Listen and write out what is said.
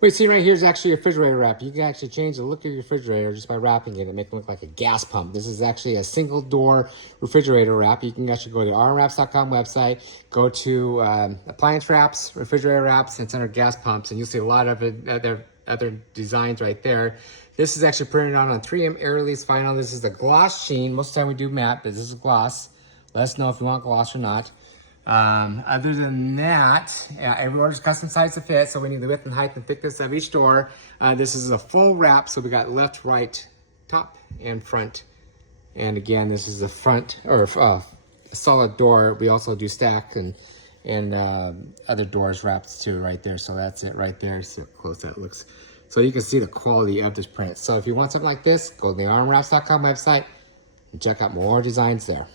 What you see right here is actually a refrigerator wrap. You can actually change the look of your refrigerator just by wrapping it and make it look like a gas pump. This is actually a single door refrigerator wrap. You can actually go to the rmwraps.com website, go to appliance wraps, refrigerator wraps, and it's under gas pumps, and you'll see a lot of other designs right there. This is actually printed on 3M air release vinyl. This is a gloss sheen. Most of the time we do matte, but this is gloss. Let us know if you want gloss or not. Other than that, every order is custom size to fit, so we need the width and height and thickness of each door. This is a full wrap, so we got left, right, top, and front. And again, this is the front, or solid door. We also do stack and other doors wraps too right there. So that's it right there. See how close that looks. So you can see the quality of this print. So if you want something like this, go to the rmwraps.com website and check out more designs there.